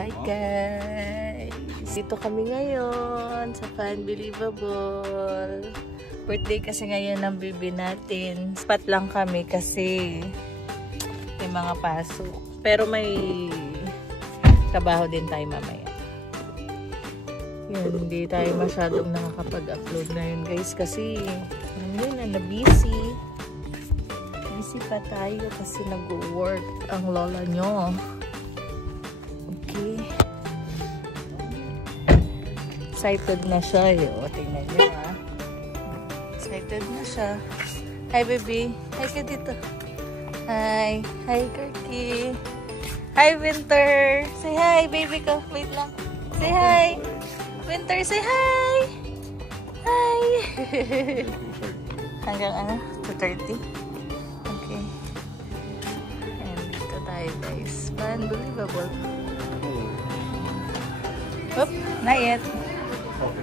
Hi guys! Dito kami ngayon sa Funbelievable. Birthday kasi ngayon ng baby natin. Spot lang kami kasi may mga pasok. Pero may trabaho din tayo mamaya. Yun, hindi tayo masyadong nakakapag-upload ngayon guys kasi ngayon na busy. Busy pa tayo kasi nag-work ang lola nyo. Okay. Excited na siya. O, tingnan nyo ha. Excited na siya. Hi baby. Hi ka dito. Hi. Hi Kirky. Hi Winter. Say hi baby ko. Wait lang. Say hi. Winter, say hi. Hi. Hanggang ano? 2:30. Okay. And dito tayo guys. Unbelievable. Oop, not yet. Okay.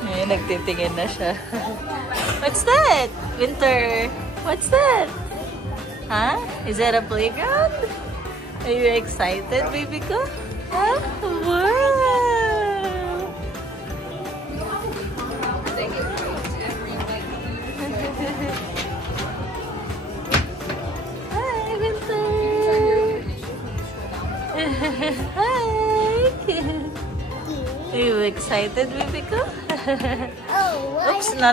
Ngayon, nagtitingin na siya. What's that? Winter, what's that? Huh? Is that a playground? Are you excited, baby ko? Huh? Wow! Hi, Winter! Hi! Are you excited, baby ko? Oops! No.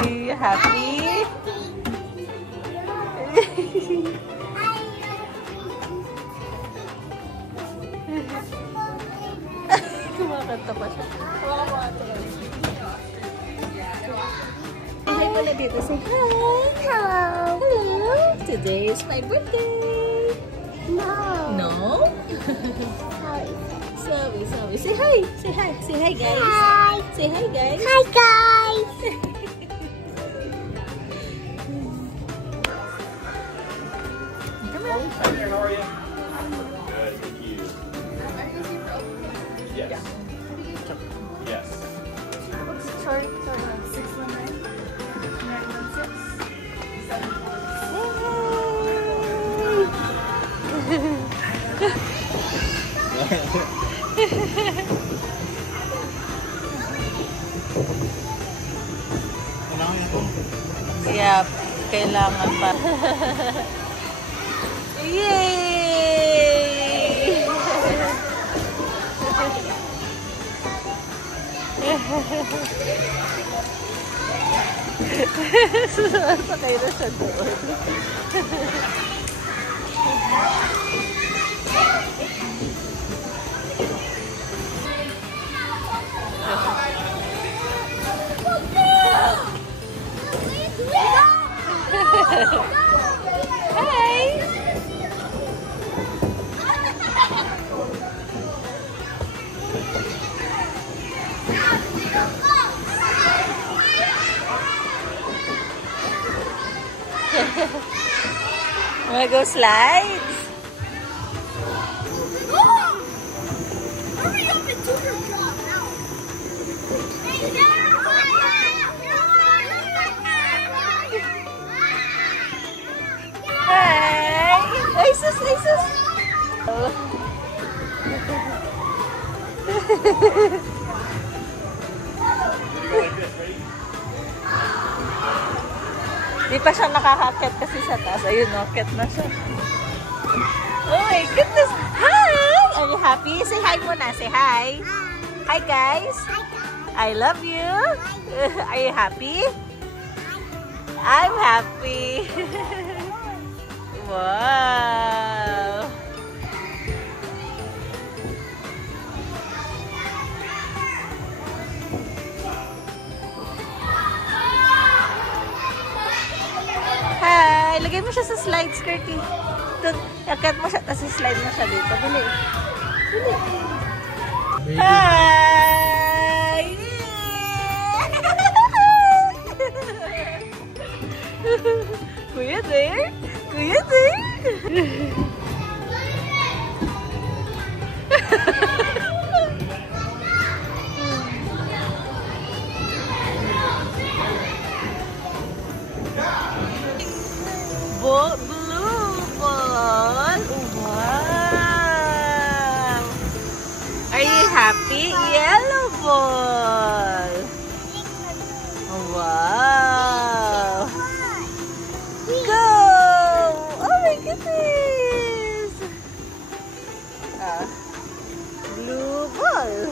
Are you happy? Kumakanta pa siya. Hi pala dito. Say hi. Hello. Hello. Today is my birthday. No. No? Sorry. Say hi. Say hi. Say hi, guys. Hi. Say hi, guys. Hi, guys. Come on. Hi there, how are you? Good, thank you. Yes. Yes. Sorry. 619 Yeah, kailangan pa. Yay! Sakay na siya doon. Hi! Wanna go slides? Hurry up and do your job now. Hi! Ay, sus! Di pa siya nakakakit kasi sa taas. Ayun, nakakit na siya. Oh my goodness! Hi! Are you happy? Say hi muna. Say hi. Hi, guys. I love you. Are you happy? I'm happy. Wow! Hi! Lagay mo siya sa slide, Skirty. Akit mo siya, tapos slide mo siya dito. Dali. Hi! Kuya there? Happy yellow ball. Wow. Go. Oh my goodness. Blue ball.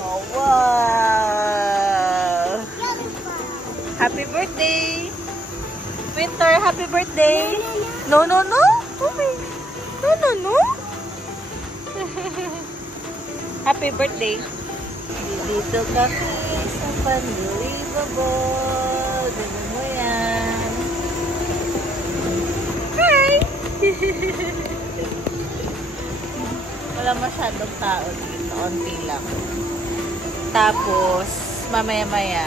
Oh, wow. Happy birthday. Winter, happy birthday. No, no, no. Oh my. No, no, no. Happy birthday. Dito kami sa Unbelievable. Ganun mo yan. Hi! Wala masyadong tao dito. Onti lang. Tapos, mamaya-maya,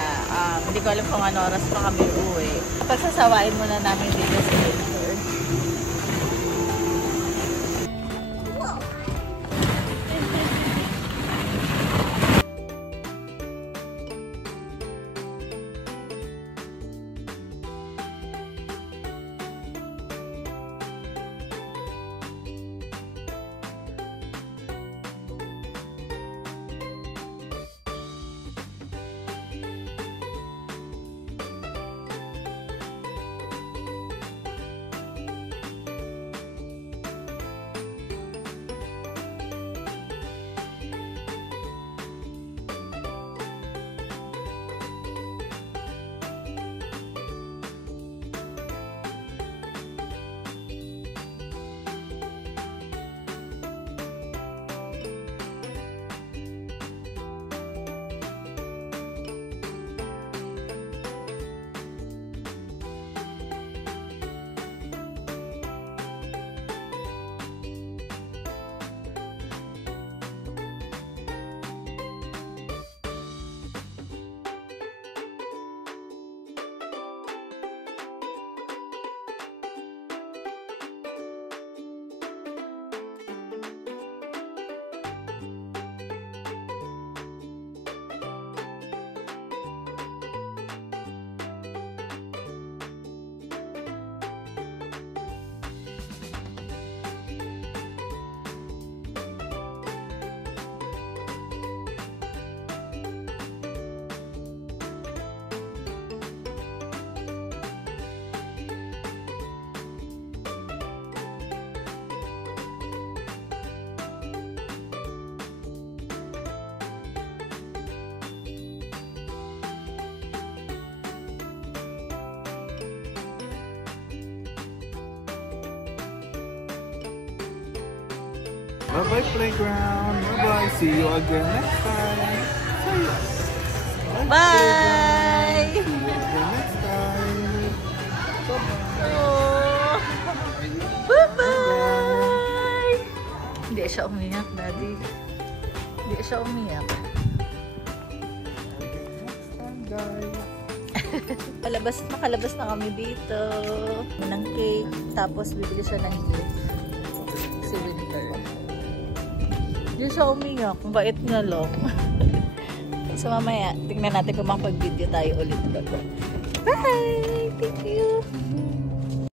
hindi ko alam kung ano oras pa kami uwi. Pagsasawain muna namin dito sa Winter. Bye-bye playground. Bye-bye. See you again next time. Bye! See you again next time. Oh. Bye-bye! Hindi siya umiyak, Daddy. Hindi siya umiyak. Next time, guys. Makalabas na kami dito. Ng cake. Tapos bibili siya ng gift. Si Winter. Hindi siya umiyak. Bait niya lang. So mamaya, tingnan natin kung makapag-video tayo ulit. Bye! Thank you!